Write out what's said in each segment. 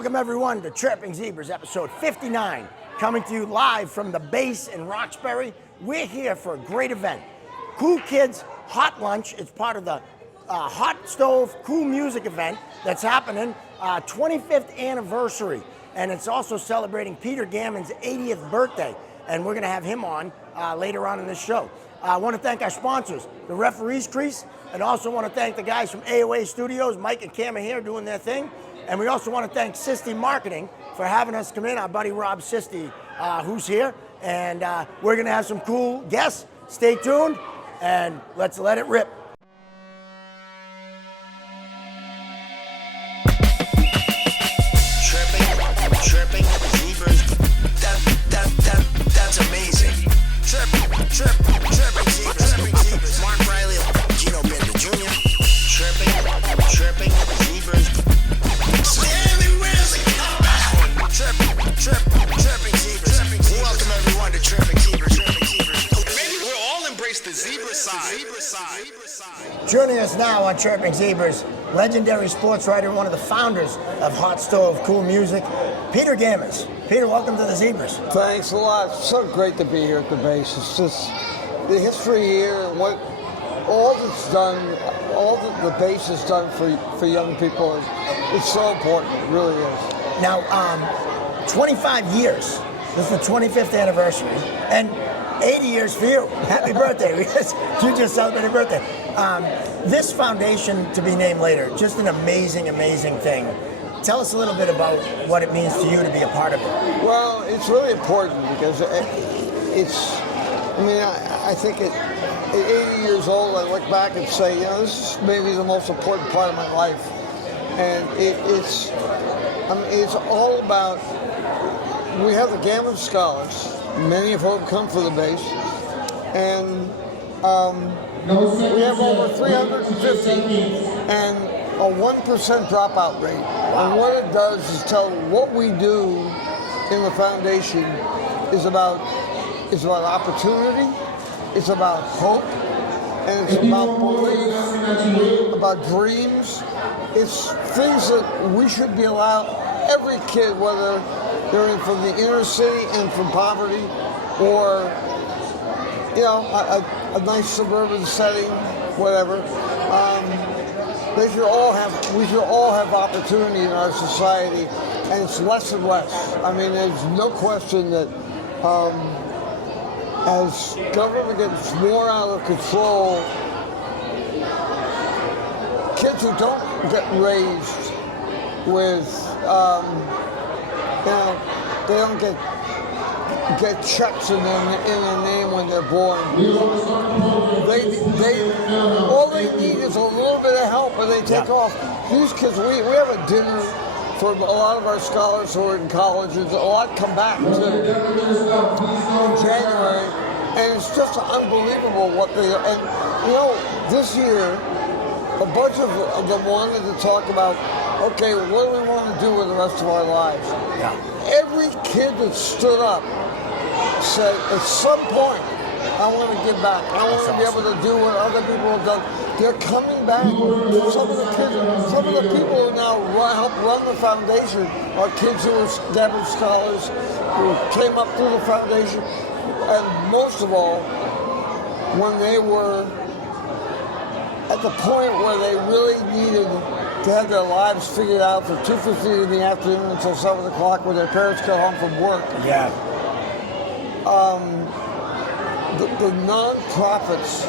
Welcome everyone to Chirping Zebras, episode 59, coming to you live from the base in Roxbury. We're here for a great event. Cool Kids Hot Lunch. It's part of the Hot Stove Cool Music event that's happening, 25th anniversary. And it's also celebrating Peter Gammons' 80th birthday. And we're gonna have him on later on in this show. I want to thank our sponsors, the Referees Crease, and also want to thank the guys from AOA Studios, Mike and Cam are here doing their thing. And we also want to thank Sisti Marketing for having us come in, our buddy Rob Sisti, who's here. And we're going to have some cool guests. Stay tuned, and let's let it rip. Chirping, Zebras, that's amazing. Chirping Zebras, Mark Riley, Gino Bender Jr. Chirping Zebras. Chirping Zebras. Welcome everyone to Chirping Zebras. Maybe we'll all embrace the zebra side. Joining us now on Chirping Zebras, legendary sports writer and one of the founders of Hot Stove Cool Music, Peter Gammons. Peter, welcome to the Zebras. Thanks a lot. So great to be here at the base. It's just the history here and what all that's done, all that the base has done for young people. It's so important. It really is. Now, 25 years. This is the 25th anniversary, and 80 years for you. Happy birthday. You just celebrated your birthday. This foundation, to be named later, just an amazing, amazing thing. Tell us a little bit about what it means to you to be a part of it. Well, it's really important because I think at 80 years old, I look back and say, this is maybe the most important part of my life. And it's all about, we have the Gammons Scholars, many of whom come for the base, and we have over 350 and a 1% dropout rate. And what it does is tell what we do in the foundation is about opportunity, it's about hope, and it's about belief, about dreams. It's things that we should be allowed, every kid, whether they're from the inner city and from poverty, or a nice suburban setting, whatever. We should all have opportunity in our society, and it's less and less. I mean, there's no question that as government gets more out of control, kids who don't get raised with, they don't get checks in their name when they're born. All they need is a little bit of help, and they take off. These kids, we have a dinner for a lot of our scholars who are in colleges. A lot come back too in January, and it's just unbelievable what they. And this year, a bunch of them wanted to talk about, okay, what do we want to do with the rest of our lives? Yeah. Every kid that stood up said, at some point, I want to give back. I want to be able to do what other people have done. They're coming back. Some of the people who now help run the foundation are kids who are Gammons Scholars, who came up through the foundation. And most of all, when they were at the point where they really needed to have their lives figured out from 2:50 in the afternoon until 7 o'clock when their parents got home from work. Yeah. The non-profits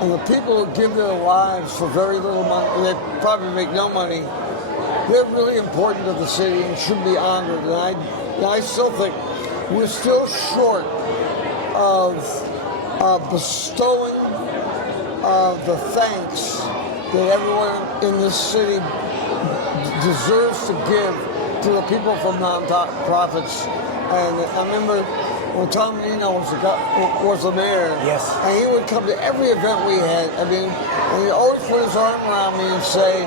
and the people who give their lives for very little money, and they probably make no money, they're really important to the city and should be honored. And I still think we're still short of bestowing the thanks that everyone in this city deserves to give to the people from non-profits. And I remember when Tom Nino was the mayor, yes, and he would come to every event we had. And he always put his arm around me and say,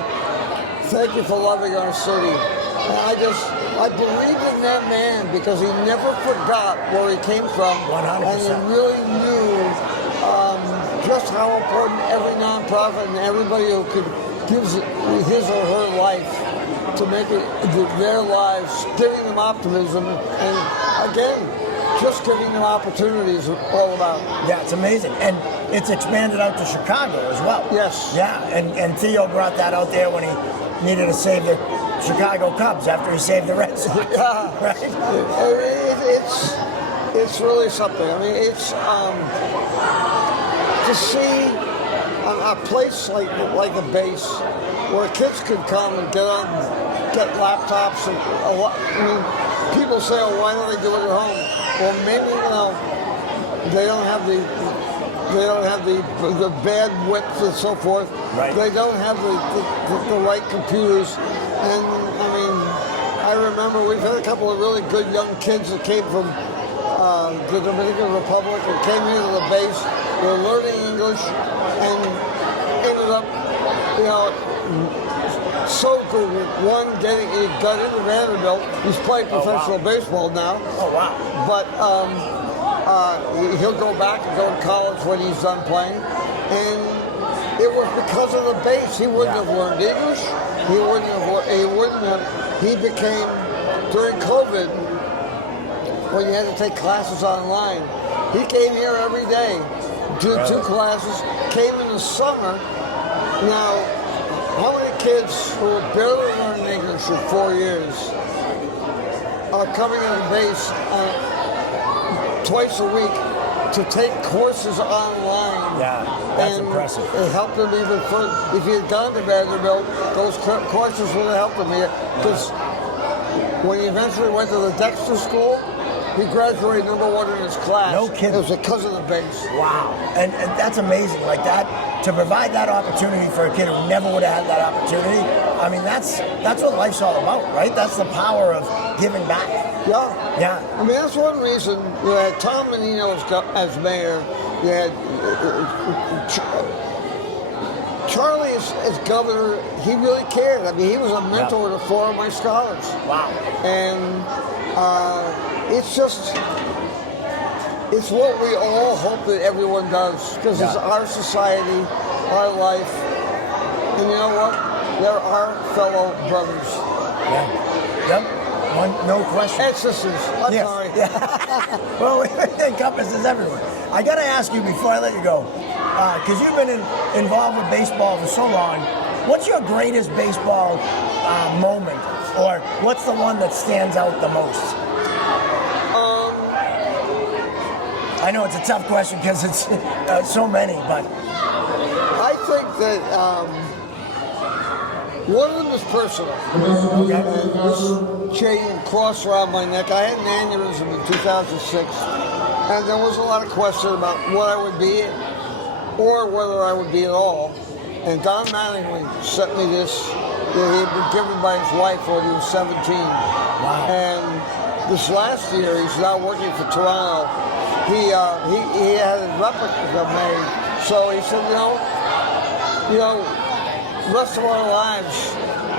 "Thank you for loving our city." And I believed in that man because he never forgot where he came from, 100%. and he really knew just how important every nonprofit and everybody who could gives his or her life to make it their lives, giving them optimism, and again, just giving them opportunities all about. Yeah, it's amazing. And it's expanded out to Chicago as well. Yes. Yeah, and Theo brought that out there when he needed to save the Chicago Cubs after he saved the Red Sox. Yeah. Right? It's really something. I mean, it's to see a place like the base where kids could come and get laptops and people say, oh, why don't they do it at home? Well, maybe they don't have the bad width and so forth. Right. They don't have the right computers. And I mean, I remember we've had a couple of really good young kids that came from the Dominican Republic and came here to the base. They're learning English and ended up, so good. One he got into Vanderbilt. He's playing professional baseball now. Oh, wow. But he'll go back and go to college when he's done playing. And it was because of the base. He wouldn't have learned English. He became, during COVID, when you had to take classes online, he came here every day, did 2 classes, came in the summer. Now, how many kids who have barely learned English for 4 years are coming to the base twice a week to take courses online? Yeah, that's and impressive. It helped them even further. If he had gone to Vanderbilt, those courses would have helped him here. Because when he eventually went to the Dexter School, he graduated #1 in his class. No kidding. It was because of the base. Wow. And that's amazing. Like that, to provide that opportunity for a kid who never would have had that opportunity, I mean, that's what life's all about, right? That's the power of giving back. Yeah. Yeah. I mean, that's one reason you had Tom Menino as mayor. You had Charlie as governor. He really cared. I mean, he was a mentor to 4 of my scholars. Wow. And it's what we all hope that everyone does, because it's our society, our life, and you know what? They're our fellow brothers. Yeah. Yep. No question. And sisters. I'm sorry. Yeah. Well, it encompasses everyone. I got to ask you before I let you go, because you've been involved with baseball for so long, what's your greatest baseball moment, or what's the one that stands out the most? I know it's a tough question because it's so many, but I think that one of them is personal. okay. This chain crossed around my neck. I had an aneurysm in 2006, and there was a lot of question about what I would be or whether I would be at all. And Don Mattingly sent me this that he had been given by his wife when he was 17. Wow. And this last year, he's now working for Toronto. He had a replica made. So he said, the rest of our lives,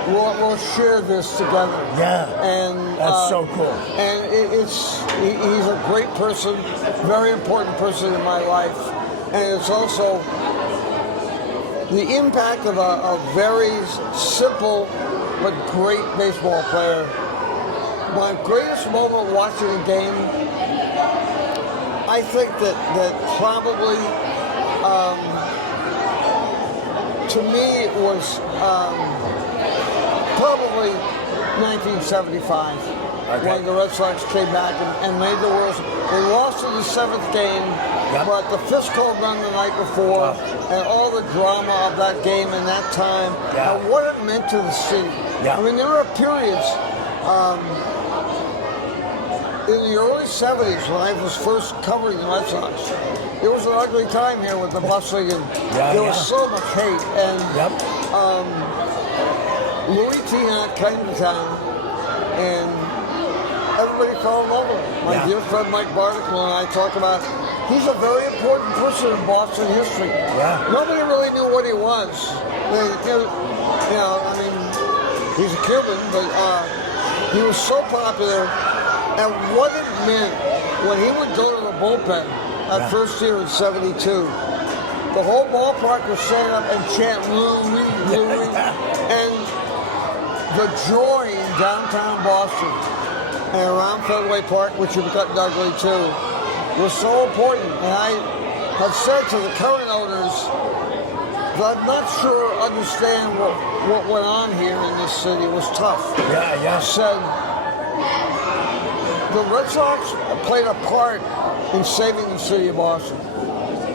we'll share this together. Yeah. And that's so cool. And he's a great person, very important person in my life. And it's also the impact of a very simple but great baseball player. My greatest moment watching a game, I think that probably, to me, it was probably 1975 when the Red Sox came back and made the World Series. They lost in the 7th game, but the fiscal run the night before and all the drama of that game and that time and what it meant to the city. I mean, there were periods in the early 70s when I was first covering the Red Sox. It was an ugly time here with the busing and there was so much hate. And Louis T. came to town and everybody fell in love with him. My dear friend Mike Barticle and I talk about he's a very important person in Boston history. Nobody really knew what he was. I mean, he's a Cuban, but he was so popular. And what it meant when he would go to the bullpen that first year in '72, the whole ballpark was stand up and chant Louis, Louis, and the joy in downtown Boston and around Fenway Park, which you've got ugly too, was so important. And I have said to the current owners that I'm not sure understand what went on here in this city. It was tough. Yeah. Said the Red Sox played a part in saving the city of Boston.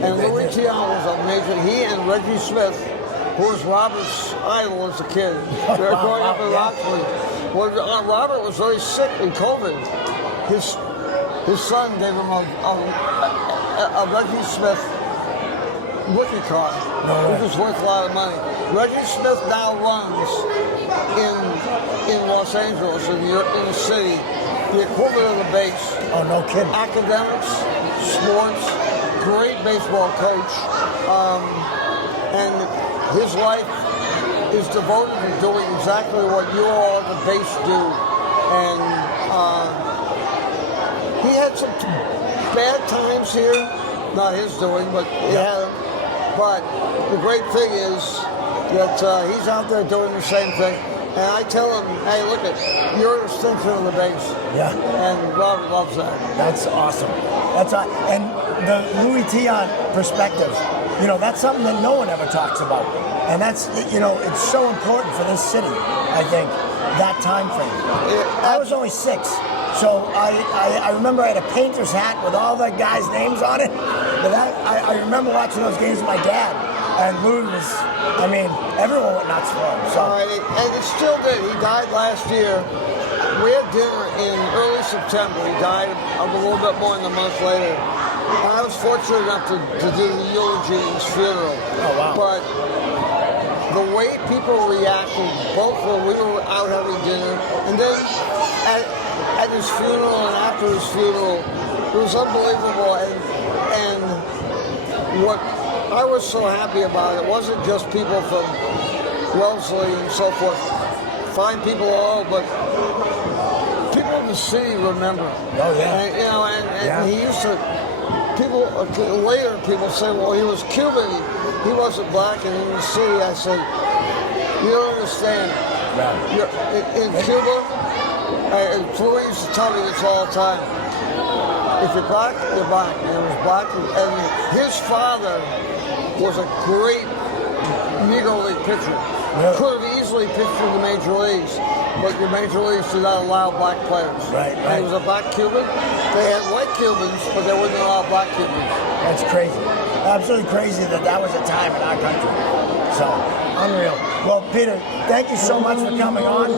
And Louis Tiant was amazing. He and Reggie Smith, who was Robert's idol as a kid, they were growing up in Rockford. Well, Robert was very sick in COVID. His son gave him a Reggie Smith rookie card, which is worth a lot of money. Reggie Smith now runs in Los Angeles, in the city, the equivalent of the base. Oh, no kidding. Academics, sports, great baseball coach, and his life is devoted to doing exactly what you all at the base do. And he had some bad times here, not his doing, but he had them. But the great thing is that he's out there doing the same thing. And I tell him, hey, look, you're an extension of the base. Yeah. And Robert loves that. That's awesome. And the Louis Tiant perspective, that's something that no one ever talks about. And that's, it's so important for this city, I think, that time frame. I was only 6, so I remember I had a painter's hat with all the guys' names on it. But I remember watching those games with my dad. And Louis was, everyone went nuts for him. So. And it still did. He died last year. We had dinner in early September. He died a little bit more than a month later. And I was fortunate enough to do the eulogy at his funeral. Oh, wow. But the way people reacted, both when we were out having dinner, and then at his funeral and after his funeral, it was unbelievable. And what I was so happy about it wasn't just people from Wellesley and so forth, fine people all, but people in the city remember. Oh, yeah. And he used to, later people say, well, he was Cuban, he wasn't black, and in the city I said, you don't understand. Yeah. In Cuba, and Chloe used to tell me this all the time, if you're black, you're black. And it was black, and his father was a great Negro League pitcher. Yeah. Could have easily pitched in the major leagues, but the major leagues did not allow black players. Right. And he was a black Cuban. They had white Cubans, but they wouldn't allow black Cubans. That's crazy. Absolutely crazy that was a time in our country. So, unreal. Well, Peter, thank you so much for coming on.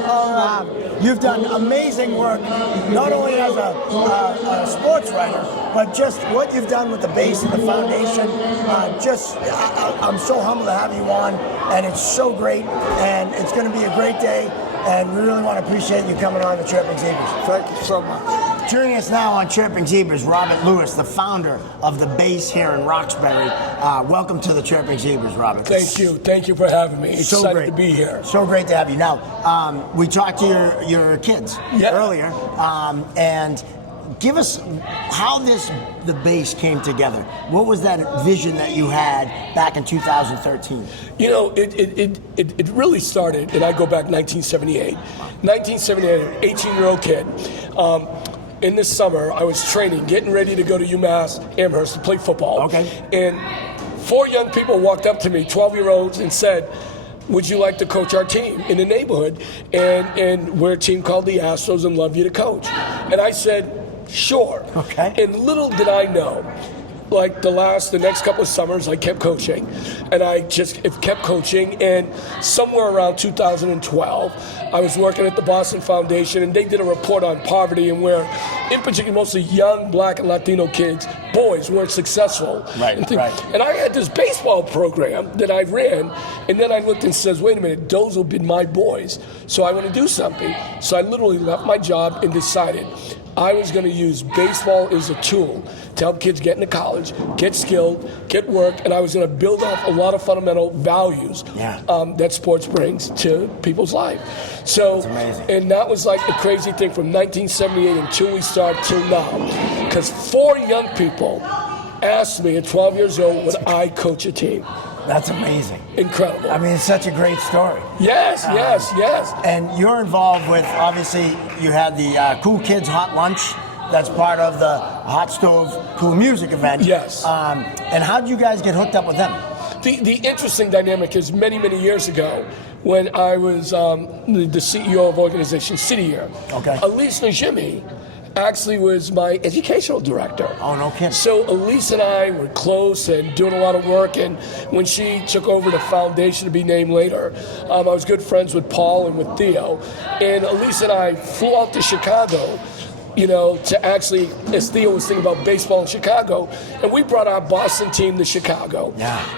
You've done amazing work, not only as a sports writer, but just what you've done with the base and the foundation. I'm so humbled to have you on, and it's so great, and it's going to be a great day, and we really want to appreciate you coming on the Chirping Zebras. Thank you so much. Joining us now on Chirping Zebras, Robert Lewis, the founder of the base here in Roxbury. Welcome to the Chirping Zebras, Robert. Thank you. Thank you for having me. So Excited great to be here. So great to have you. Now, we talked to your kids earlier, and give us how the base came together. What was that vision that you had back in 2013? It really started, and I go back 1978. 1978, 18-year-old kid. In this summer, I was training, getting ready to go to UMass Amherst to play football. Okay. And 4 young people walked up to me, 12-year-olds, and said, would you like to coach our team in the neighborhood? And we're a team called the Astros and love you to coach. And I said, sure. Okay. And little did I know, like the next couple of summers, I kept coaching. And I just kept coaching. And somewhere around 2012, I was working at the Boston Foundation, and they did a report on poverty and where, in particular, mostly young Black and Latino kids, boys, weren't successful. Right. And I had this baseball program that I ran, and then I looked and says, wait a minute, those will be my boys. So I want to do something. So I literally left my job and decided I was going to use baseball as a tool to help kids get into college, get skilled, get work, and I was going to build up a lot of fundamental values that sports brings to people's life. So, that's amazing. And that was like a crazy thing from 1978 until we start till now. Because 4 young people asked me at 12 years old, would I coach a team? That's amazing. Incredible. I mean, it's such a great story. Yes. And you're involved with, obviously, you had the Cool Kids Hot Lunch. That's part of the Hot Stove Cool Music event. Yes. And how did you guys get hooked up with them? The interesting dynamic is many years ago, when I was the CEO of organization City Year. Okay. Allyce Najimy actually was my educational director. Oh, no kidding. So Allyce and I were close and doing a lot of work, and when she took over the foundation, to be named later, I was good friends with Paul and with Theo, and Allyce and I flew out to Chicago, to actually, as Theo was thinking about baseball in Chicago, and we brought our Boston team to Chicago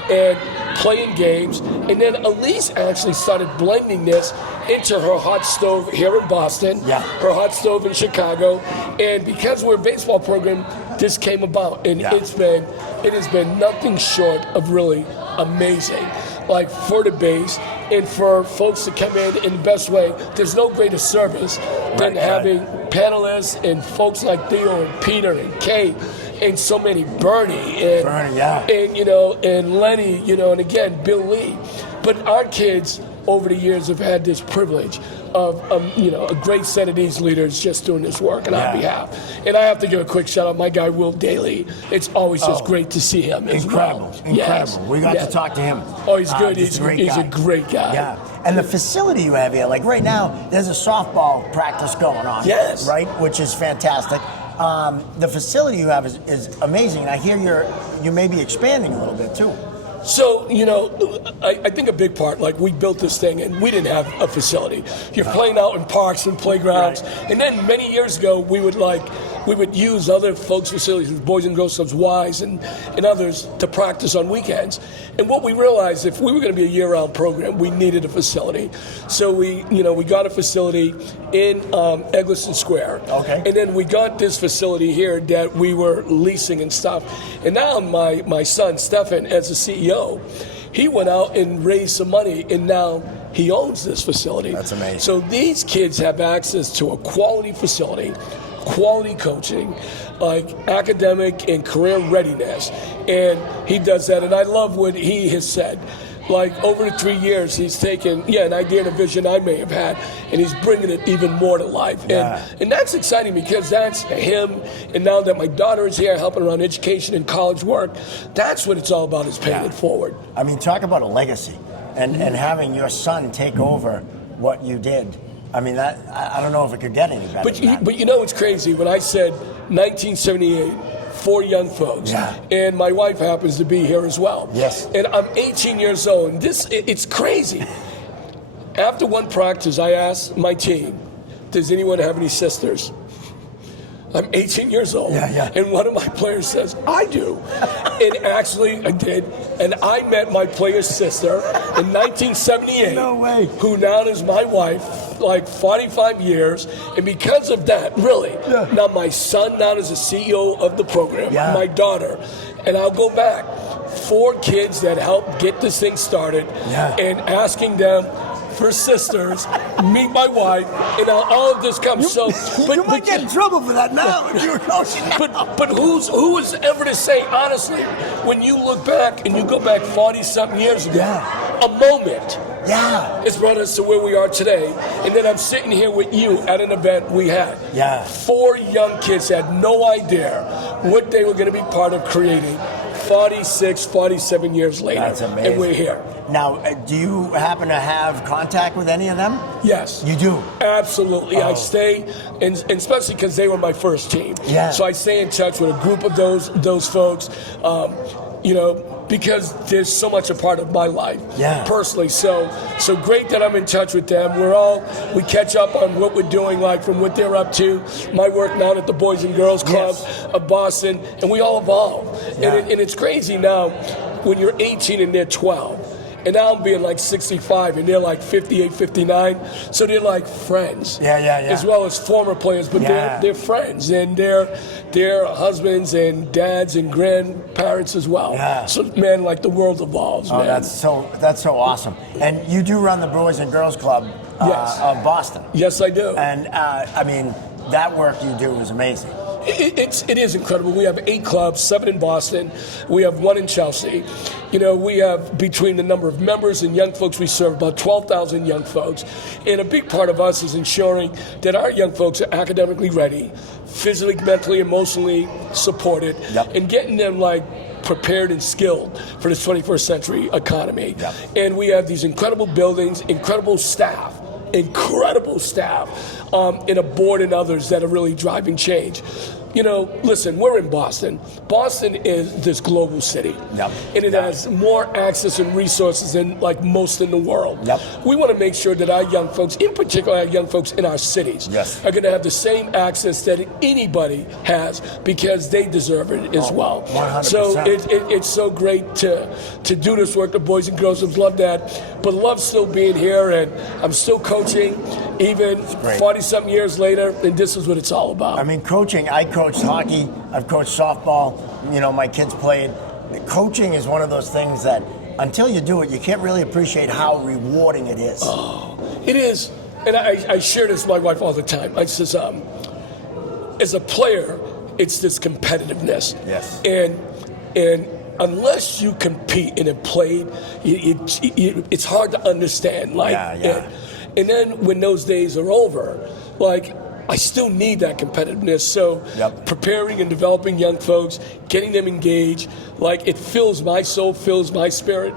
and playing games, and then Allyce actually started blending this into her hot stove here in Boston, her hot stove in Chicago, and because we're a baseball program, this came about, and it has been nothing short of really amazing, like for the base and for folks to come in the best way. There's no greater service than having panelists and folks like Theo and Peter and Kay and so many, Bernie and and Lenny, and again Bill Lee. But our kids over the years have had this privilege of a great set of these leaders just doing this work on our behalf. And I have to give a quick shout out my guy Will Dailey. It's always just great to see him. Incredible. We got to talk to him. Oh, he's good. He's a great guy. Yeah. And the facility you have here, like right now, there's a softball practice going on. Yes. Right, which is fantastic. The facility you have is amazing. And I hear you may be expanding a little bit too. So, I think a big part, like we built this thing and we didn't have a facility. You're playing out in parks and playgrounds. Right. And then many years ago, we would use other folks' facilities, Boys and Girls Clubs, Wise, and others to practice on weekends. And what we realized, if we were going to be a year-round program, we needed a facility. So we got a facility in Eggleston Square. Okay. And then we got this facility here that we were leasing and stuff. And now my son, Stephen, as the CEO, he went out and raised some money, and now he owns this facility. That's amazing. So these kids have access to a quality facility, quality coaching, like academic and career readiness, and he does that. And I love what he has said. Like over the 3 years, he's taken an idea and a vision I may have had, and he's bringing it even more to life. And that's exciting because that's him. And now that my daughter is here helping around education and college work, that's what it's all about, is paying it forward. I mean, talk about a legacy and having your son take over what you did. I mean, that I don't know if it could get any better. But it's crazy. When I said 1978, 4 young folks, and my wife happens to be here as well. Yes. And I'm 18 years old, and it's crazy. After one practice, I asked my team, does anyone have any sisters? I'm 18 years old, and one of my players says, I do. And actually, I did. And I met my player's sister in 1978. No way. Who now is my wife, like 45 years. And because of that, really, now my son now is the CEO of the program, my daughter. And I'll go back. 4 kids that helped get this thing started, and asking them for sisters, meet my wife, and all of this comes. You might get in trouble for that now if you're coaching now. But who was ever to say, honestly, when you look back and you go back 40-something years ago, a moment has brought us to where we are today. And then I'm sitting here with you at an event we had. 4 young kids had no idea what they were going to be part of creating 46, 47 years later. That's amazing. And we're here. Now, do you happen to have contact with any of them? Yes. You do? Absolutely. I stay, and especially because they were my first team. So I stay in touch with a group of those folks, because there's so much a part of my life personally. So great that I'm in touch with them. We catch up on what we're doing, like from what they're up to, my work now at the Boys and Girls Club of Boston, and we all evolve. And it's crazy now when you're 18 and they're 12. And now I'm being like 65, and they're like 58, 59. So they're like friends. As well as former players, but they're friends, and they're husbands and dads and grandparents as well. So man, like the world evolves. Oh, man. that's so awesome. And you do run the Boys and Girls Club of Boston. Yes, I do. And I mean, that work you do is amazing. It is incredible. We have 8 clubs, 7 in Boston. We have 1 in Chelsea. You know, we have, between the number of members and young folks we serve, about 12,000 young folks. And a big part of us is ensuring that our young folks are academically ready, physically, mentally, emotionally supported, and getting them prepared and skilled for this 21st century economy. And we have these incredible buildings, incredible staff, and a board and others that are really driving change. You know, listen, we're in Boston. Boston is this global city. And it has more access and resources than most in the world. We want to make sure that our young folks, in particular our young folks in our cities, are going to have the same access that anybody has, because they deserve it as well. 100%. So it's so great to do this work. The boys and girls have loved that. But love still being here, and I'm still coaching even 40-something years later, and this is what it's all about. I mean, coaching, I coached hockey, I've coached softball, you know, my kids played. Coaching is one of those things that until you do it, you can't really appreciate how rewarding it is. Oh, it is. And I share this with my wife all the time. I says, as a player, it's this competitiveness. And unless you compete and have played, it's hard to understand. And then when those days are over, I still need that competitiveness. So preparing and developing young folks, getting them engaged, it fills my soul, fills my spirit.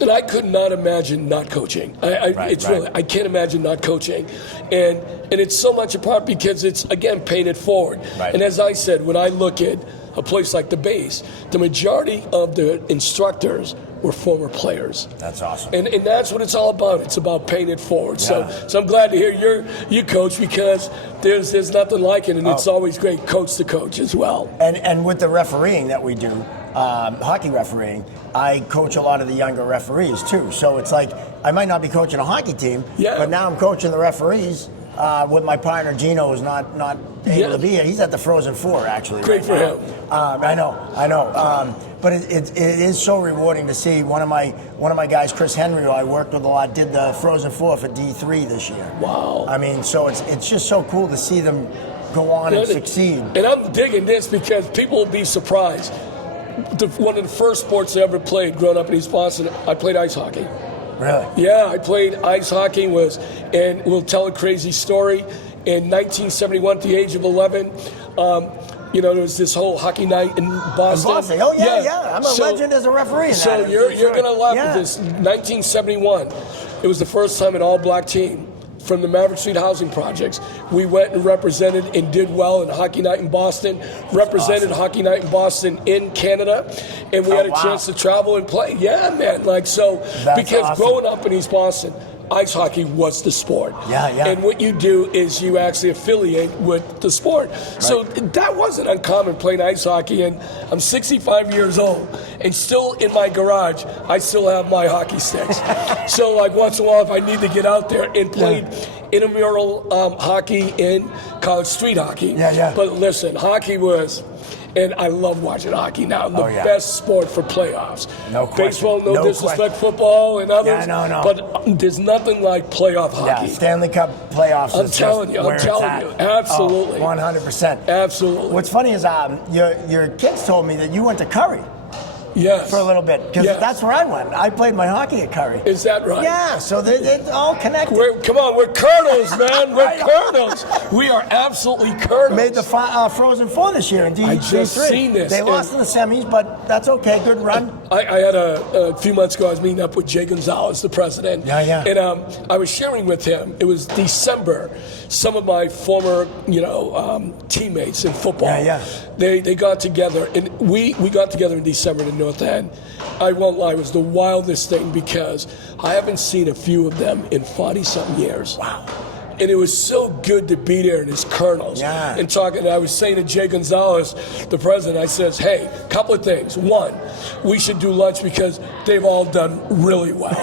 And I could not imagine not coaching. I can't imagine not coaching. And it's so much a part because it's, again, paying it forward. And as I said, when I look at a place like the base, the majority of the instructors were former players. That's awesome. And that's what it's all about. It's about paying it forward. So I'm glad to hear you coach, because there's nothing like it, and it's always great coach to coach as well. And with the refereeing that we do, hockey refereeing, I coach a lot of the younger referees too. So it's I might not be coaching a hockey team, but now I'm coaching the referees. With my partner Gino, who's not able to be here. He's at the Frozen Four, actually. Great for him. I know. But it is so rewarding to see one of my guys, Chris Henry, who I worked with a lot, did the Frozen Four for D3 this year. Wow. I mean, so it's just so cool to see them go on and succeed. And I'm digging this because people will be surprised. One of the first sports I ever played growing up in East Boston, I played ice hockey. Really? Yeah, I played ice hockey, and we'll tell a crazy story. In 1971, at the age of 11, there was this whole hockey night in Boston. Oh, yeah. I'm a legend as a referee. So you're going to laugh at this. 1971, it was the first time an all-black team from the Maverick Street housing projects. We went and represented and did well in Hockey Night in Boston, represented Hockey Night in Boston in Canada, and we had a chance to travel and play. Yeah, man. Because awesome. Growing up in East Boston, ice hockey was the sport. Yeah. And what you do is you actually affiliate with the sport. Right. So that wasn't uncommon, playing ice hockey, and I'm 65 years old, and still in my garage, I still have my hockey sticks. So once in a while, if I need to get out there, and played intramural hockey in college street hockey. Yeah. But listen, hockey was... And I love watching hockey now. The best sport for playoffs. No question. Baseball, no disrespect, football and others. Yeah, no. But there's nothing like playoff hockey. Yeah, Stanley Cup playoffs. I'm telling you. Absolutely. 100%. Absolutely. What's funny is your kids told me that you went to Curry. Yes. For a little bit, because that's where I went. I played my hockey at Curry. Is that right? Yeah, so they're all connected. Come on, we're colonels, man. We're colonels. We are absolutely colonels. Made the Frozen Four this year in D3. I just seen this. They lost in the semis, but that's okay. Good run. I had a few months ago, I was meeting up with Jay Gonzalez, the president. Yeah. And I was sharing with him, it was December, some of my former, teammates in football. Yeah. They got together, and we got together in December in the North End. I won't lie, it was the wildest thing, because I haven't seen a few of them in 40-something years. Wow. And it was so good to be there as colonels and talking. And I was saying to Jay Gonzalez, the president, I says, hey, a couple of things. One, we should do lunch because they've all done really well.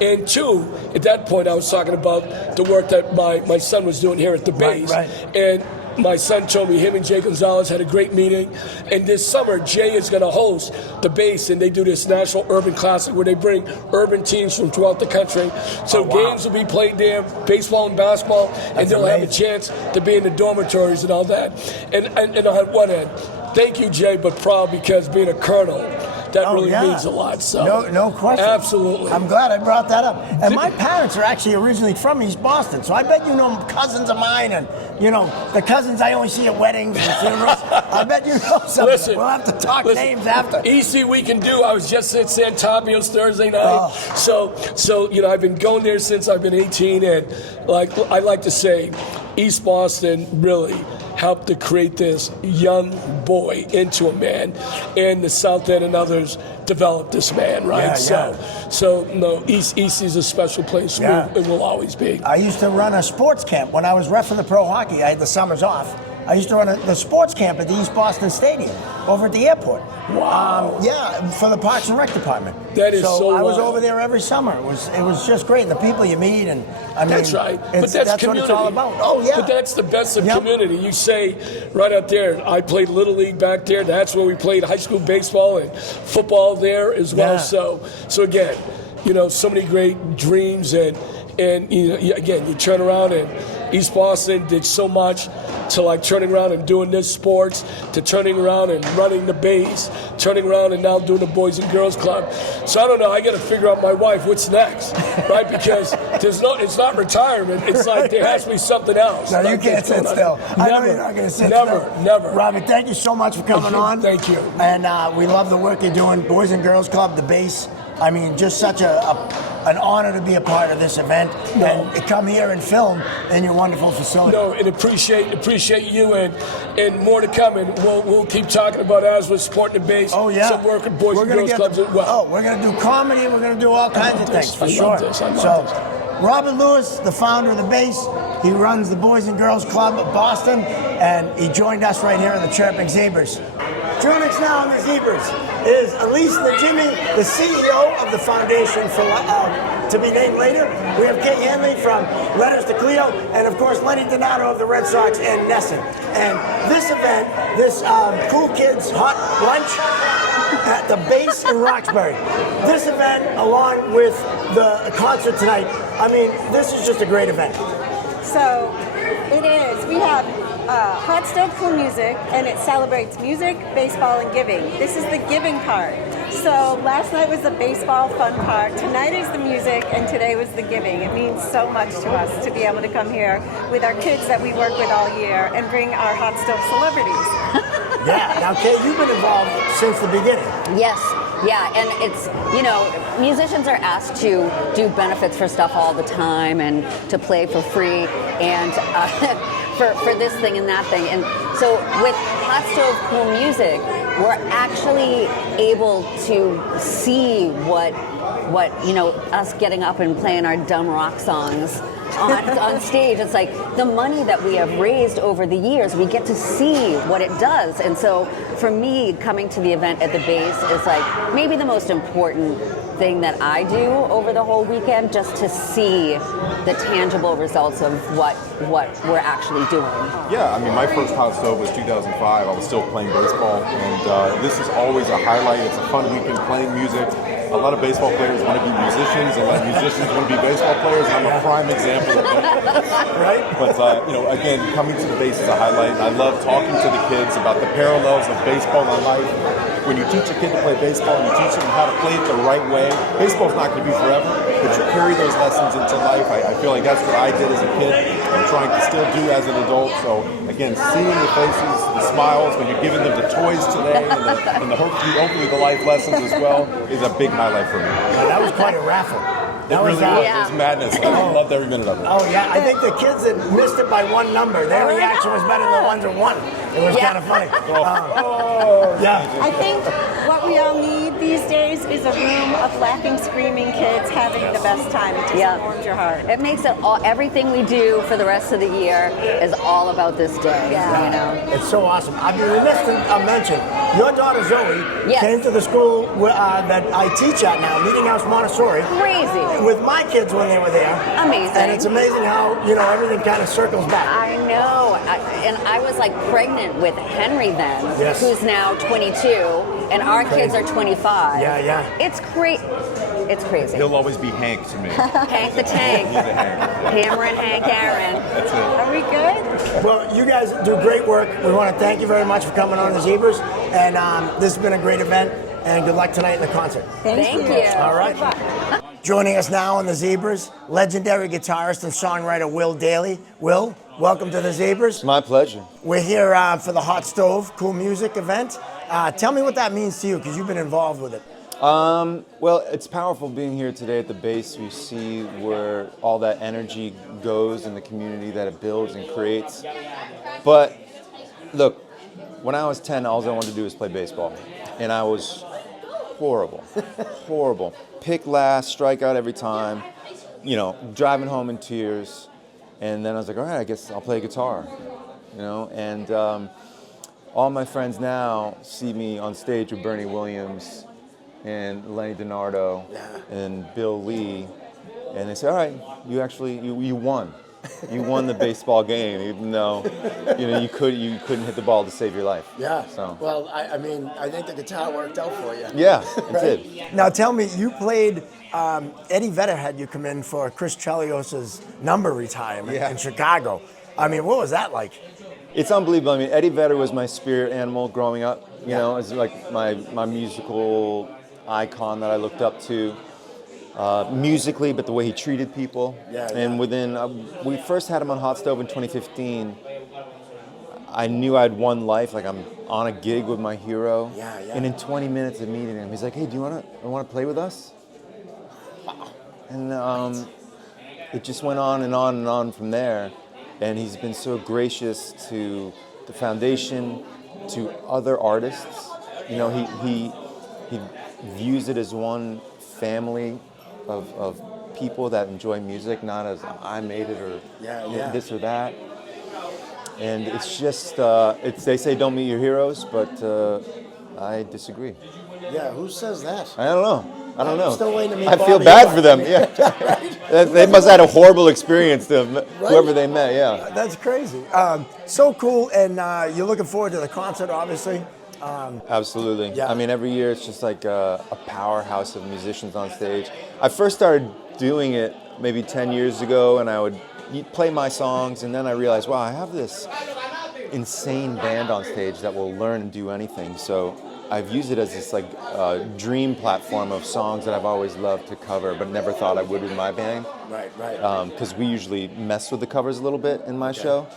And two, at that point, I was talking about the work that my son was doing here at the base. Right. And my son told me him and Jay Gonzalez had a great meeting. And this summer, Jay is going to host the base, and they do this National Urban Classic where they bring urban teams from throughout the country. So games will be played there, baseball and basketball, and they'll have a chance to be in the dormitories and all that. And on one end, thank you, Jay, but proud because being a colonel, that really means a lot. So no question. Absolutely. I'm glad I brought that up. And my parents are actually originally from East Boston, so I bet you know cousins of mine, and the cousins I only see at weddings and funerals. I bet you know some. Listen, we'll have to talk names after. Easy we can do. I was just at San Antonio's Thursday night. So I've been going there since I've been 18, and I like to say, East Boston really helped to create this young boy into a man, and the South End and others developed this man, right? So no, East is a special place. It will always be. I used to run a sports camp when I was ref for the pro hockey. I had the summers off. I used to run the sports camp at the East Boston Stadium over at the airport. Wow. For the Parks and Rec Department. That is so I was wild. over there every summer. It was just great. And the people you meet, and that's right. But that's what it's all about. Oh yeah. But that's the best of community. You say right out there, I played Little League back there. That's where we played high school baseball and football there as well. So again, so many great dreams, and again, you turn around, and East Boston did so much to turning around and doing this sports, to turning around and running the base, turning around and now doing the Boys and Girls Club. So I don't know, I got to figure out my wife, what's next, right? Because it's not retirement. It's like there has to be something else. No, you can't sit still. I know you're not going to sit still. Never. Robbie, thank you so much for coming on. Thank you. And we love the work you're doing. Boys and Girls Club, the base. I mean, just such an honor to be a part of this event and come here and film in your wonderful facility. No, and appreciate you, and more to come. And we'll keep talking about as we're supporting the base. Oh yeah, some work at Boys and Girls Clubs as well. We're gonna do comedy. We're gonna do all kinds of things for sure. Robert Lewis, the founder of the base, he runs the Boys and Girls Club of Boston, and he joined us right here in the Chirping Zebras. Joining us now on the Zebras is Allyce Najimy, the CEO of the foundation for to be named later. We have Kate Hanley from Letters to Cleo, and of course Lenny DiNardo of the Red Sox and NESN. And this event, this Cool Kids Hot Lunch at the base in Roxbury. This event, along with the concert tonight, I mean, this is just a great event. So it is. We have Hot Stove Cool Music, and it celebrates music, baseball, and giving. This is the giving part. So last night was the baseball fun part. Tonight is the music, and today was the giving. It means so much to us to be able to come here with our kids that we work with all year and bring our hot stove celebrities. Yeah. Now, Kate, you've been involved since the beginning. Yes. Yeah, and it's, musicians are asked to do benefits for stuff all the time and to play for free and for this thing and that thing. And so with Hot Stove Cool Music, we're actually able to see what us getting up and playing our dumb rock songs on stage. It's like the money that we have raised over the years, we get to see what it does. And so for me, coming to the event at the base is like maybe the most important thing that I do over the whole weekend, just to see the tangible results of what we're actually doing. Yeah, I mean, my first hot stove was 2005. I was still playing baseball, and this is always a highlight. It's a fun weekend playing music. A lot of baseball players want to be musicians, and a lot of musicians want to be baseball players. And I'm a prime example of that. Right? But again, coming to the base is a highlight. I love talking to the kids about the parallels of baseball and life. When you teach a kid to play baseball and you teach them how to play it the right way, baseball's not going to be forever, but you carry those lessons into life. I feel like that's what I did as a kid. I'm trying to still do as an adult. So again, seeing the faces, the smiles when you're giving them the toys today, and hopefully the life lessons as well, is a big highlight for me. Well, that was quite a raffle. It really was. It was madness. I loved every minute of it. Oh yeah, I think the kids that missed it by one number, their reaction was better than the ones that won. It was kind of funny. Yeah. I think what we all need these days is a room of laughing, screaming kids having the best time. It just warms your heart. It makes it all, everything we do for the rest of the year is all about this day. It's so awesome. I'd be remiss to mention, your daughter Zoe came to the school that I teach at now, Meeting House Montessori. Crazy. With my kids when they were there. Amazing. And it's amazing how, everything kind of circles back. I know. and I was like pregnant with Henry then, Yes. who's now 22, and our kids are 25. Yeah. It's great. It's crazy. He'll always be Hank to me. Hank the Tank. He's a Hank. Hammer and Hank Aaron. That's it. Are we good? Well, you guys do great work. We want to thank you very much for coming on the Zebras, and this has been a great event. And good luck tonight in the concert. Thank you. All right. Joining us now on the Zebras, legendary guitarist and songwriter Will Dailey. Will, welcome to the Zebras. My pleasure. We're here for the Hot Stove Cool Music event. Tell me what that means to you, because you've been involved with it. Well, it's powerful being here today at the base. We see where all that energy goes in the community that it builds and creates. But look, when I was 10, all I wanted to do was play baseball. And I was horrible. Pick last, strike out every time, driving home in tears. And then I was like, all right, I guess I'll play guitar, And all my friends now see me on stage with Bernie Williams and Lenny DiNardo and Bill Lee, and they say, all right, you won. You won the baseball game, even though you couldn't hit the ball to save your life. Yeah. So. Well, I mean, I think the guitar worked out for you. Yeah, it did. Now tell me, you played. Eddie Vedder had you come in for Chris Chelios's number retirement in Chicago. I mean, what was that like? It's unbelievable. I mean, Eddie Vedder was my spirit animal growing up. You know, it's like my musical icon that I looked up to. Musically, but the way he treated people. And within, we first had him on Hot Stove in 2015. I knew I'd won life, like I'm on a gig with my hero. And in 20 minutes of meeting him, he's like, hey, do you want to play with us? And it just went on and on and on from there. And he's been so gracious to the foundation, to other artists. You know, he views it as one family of people that enjoy music, not as I made it or this or that. And it's just, they say don't meet your heroes, but I disagree. Yeah, who says that? I don't know. I'm still waiting to meet I feel Bobby bad Ewing. for them, yeah. They must have had a horrible experience, whoever they met, yeah. That's crazy. So cool, and you're looking forward to the concert, obviously. Absolutely. Yeah. I mean, every year it's just like a powerhouse of musicians on stage. I first started doing it maybe 10 years ago, and I would play my songs, and then I realized, wow, I have this insane band on stage that will learn and do anything. So I've used it as this like dream platform of songs that I've always loved to cover, but never thought I would with my band. Right. Because we usually mess with the covers a little bit in my show.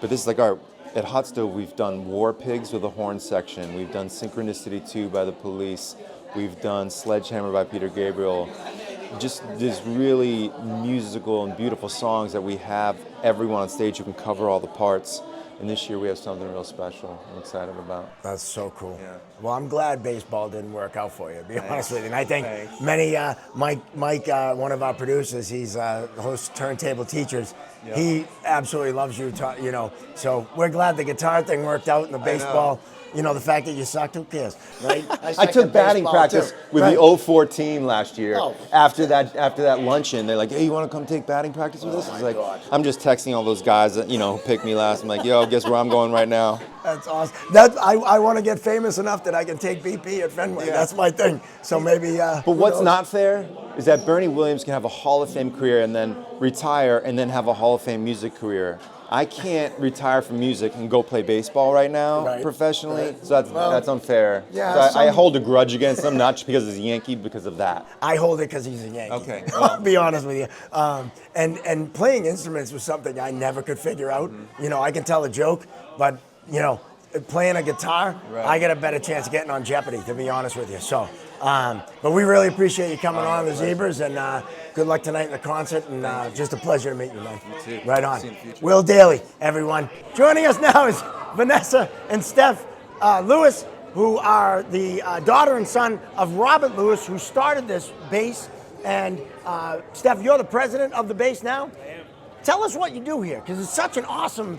But this is like at Hot Stove, we've done War Pigs with a horn section. We've done Synchronicity 2 by the Police. We've done Sledgehammer by Peter Gabriel. Just these really musical and beautiful songs that we have everyone on stage who can cover all the parts. And this year we have something real special I'm excited about. That's so cool. Yeah. Well, I'm glad baseball didn't work out for you, to be honest with you. And I think Thanks. many, Mike, one of our producers, he's hosts Turntable Teachers. Yep. He absolutely loves you, So we're glad the guitar thing worked out and the baseball. The fact that you sucked, who cares, right? I took batting practice with the 0-4 team last year. After that luncheon, they're like, hey, you want to come take batting practice with us? I was like, I'm just texting all those guys that, who picked me last. I'm like, yo, guess where I'm going right now? That's awesome. I want to get famous enough that I can take BP at Fenway. That's my thing. So maybe. But what's not fair is that Bernie Williams can have a Hall of Fame career and then retire and then have a Hall of Fame music career. I can't retire from music and go play baseball right now professionally, so that's unfair. Yeah, so I hold a grudge against him, not just because he's a Yankee, because of that. I hold it because he's a Yankee. Okay. I'll be honest with you. And playing instruments was something I never could figure out. Mm-hmm. I can tell a joke, but playing a guitar, I get a better chance of getting on Jeopardy, to be honest with you. So, but we really appreciate you coming on the Zebras, and good luck tonight in the concert, and just a pleasure to meet you, man. You too. Right on. See you in the future. Will Dailey, everyone. Joining us now is Vanessa and Steph Lewis, who are the daughter and son of Robert Lewis, who started this base. And Steph, you're the president of the base now? I am. Tell us what you do here, because it's such an awesome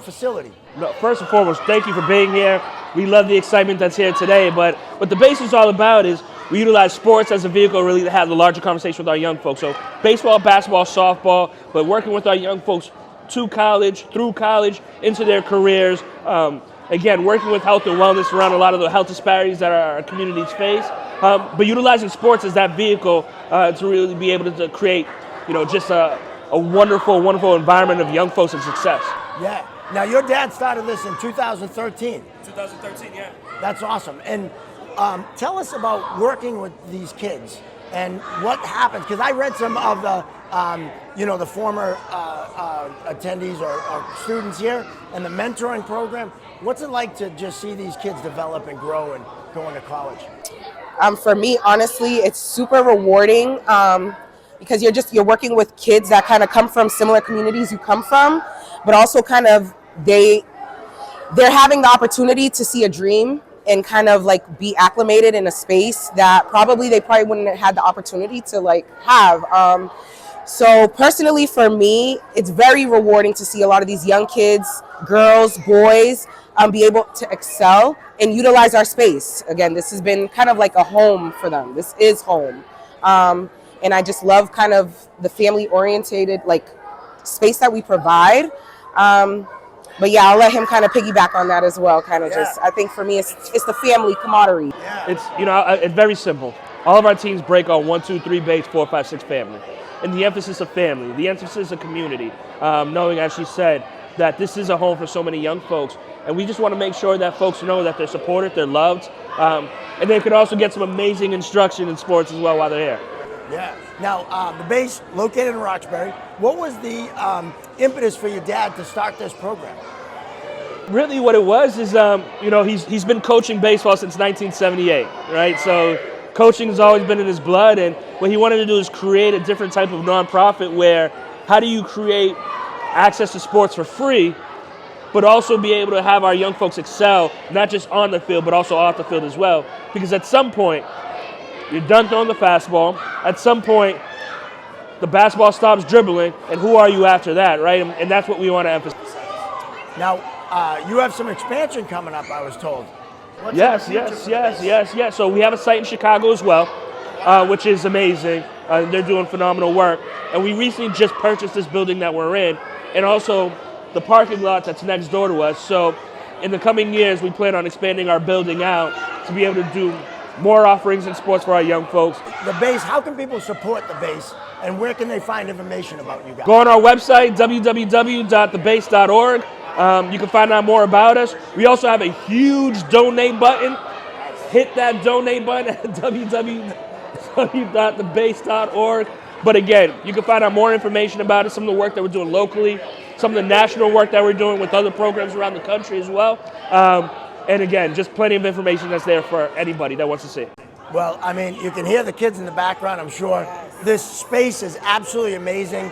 facility. No, first and foremost, thank you for being here. We love the excitement that's here today, but what the base is all about is we utilize sports as a vehicle really to have the larger conversation with our young folks. So baseball, basketball, softball, but working with our young folks to college, through college, into their careers. Again, working with health and wellness around a lot of the health disparities that our communities face, but utilizing sports as that vehicle to really be able to create, just a wonderful, wonderful environment of young folks and success. Yeah. Now, your dad started this in 2013. 2013, yeah. That's awesome. And tell us about working with these kids and what happens, because I read some of the, the former attendees or students here and the mentoring program. What's it like to just see these kids develop and grow and go into college? For me, honestly, it's super rewarding because you're working with kids that kind of come from similar communities you come from, but also kind of they're having the opportunity to see a dream and kind of like be acclimated in a space that they probably wouldn't have had the opportunity to like have. So personally for me, it's very rewarding to see a lot of these young kids, girls, boys, be able to excel and utilize our space. Again, this has been kind of like a home for them. This is home. And I just love kind of the family orientated like space that we provide. But yeah, I'll let him kind of piggyback on that as well. Kind of I think for me, it's the family camaraderie. Yeah. It's, it's very simple. All of our teams break on 1, 2, 3 base, 4, 5, 6 family. And the emphasis of family, the emphasis of community, knowing, as she said, that this is a home for so many young folks. And we just want to make sure that folks know that they're supported, they're loved, and they can also get some amazing instruction in sports as well while they're here. Yeah. Now, the base located in Roxbury. What was the impetus for your dad to start this program? Really what it was is, he's been coaching baseball since 1978, right? So coaching has always been in his blood, and what he wanted to do is create a different type of nonprofit where how do you create access to sports for free, but also be able to have our young folks excel, not just on the field, but also off the field as well. Because at some point, you're done throwing the fastball. At some point, the basketball stops dribbling, and who are you after that, right? And that's what we want to emphasize. Now, you have some expansion coming up, I was told. What's Yes. So we have a site in Chicago as well, which is amazing. They're doing phenomenal work. And we recently just purchased this building that we're in, and also the parking lot that's next door to us. So in the coming years, we plan on expanding our building out to be able to do more offerings in sports for our young folks. The base, how can people support the base, and where can they find information about you guys? Go on our website, www.thebase.org. You can find out more about us. We also have a huge donate button. Hit that donate button at www.thebase.org. But again, you can find out more information about it, some of the work that we're doing locally, some of the national work that we're doing with other programs around the country as well. And again, just plenty of information that's there for anybody that wants to see it. Well, I mean, you can hear the kids in the background, I'm sure. This space is absolutely amazing.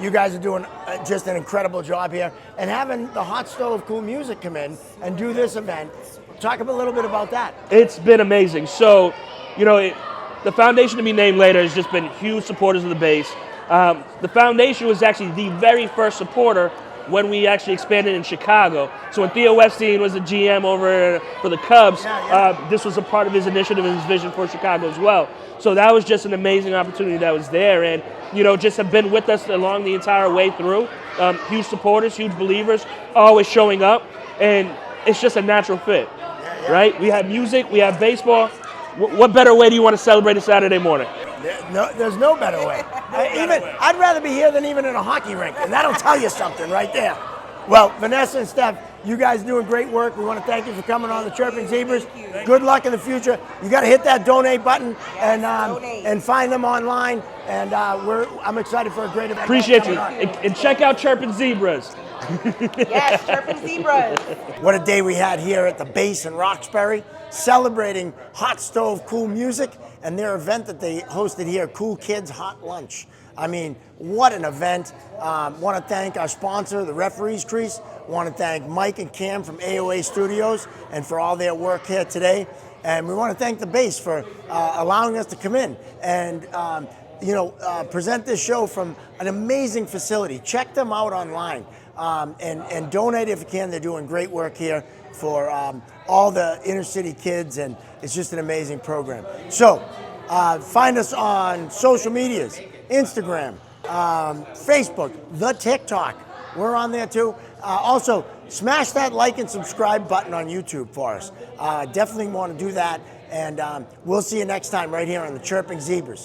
You guys are doing just an incredible job here. And having the Hot Stove Cool Music come in and do this event, talk a little bit about that. It's been amazing. So, the foundation to be named later has just been huge supporters of the base. The foundation was actually the very first supporter when we actually expanded in Chicago. So when Theo Epstein was the GM over for the Cubs, this was a part of his initiative and his vision for Chicago as well. So that was just an amazing opportunity that was there, and just have been with us along the entire way through. Huge supporters, huge believers, always showing up, and it's just a natural fit, right? We have music, we have baseball. What better way do you want to celebrate a Saturday morning? There's no better way. I'd rather be here than even in a hockey rink, and that'll tell you something right there. Well, Vanessa and Steph, you guys doing great work. We want to thank you for coming on the Chirping Zebras. Good luck in the future. You got to hit that donate button and find them online. And I'm excited for a great event. Appreciate you. And check out Chirping Zebras. Yes, Chirping Zebras. What a day we had here at the base in Roxbury, celebrating Hot Stove Cool Music and their event that they hosted here, Cool Kids Hot Lunch. I mean, what an event. Want to thank our sponsor, the Referees Crease. Want to thank Mike and Cam from AOA Studios and for all their work here today. And we want to thank the base for allowing us to come in and present this show from an amazing facility. Check them out online and donate if you can. They're doing great work here for all the inner city kids, and it's just an amazing program. So find us on social medias, Instagram, Facebook, the TikTok, We're on there too. Also, smash that like and subscribe button on YouTube for us. Definitely want to do that. And we'll see you next time right here on the Chirping Zebras.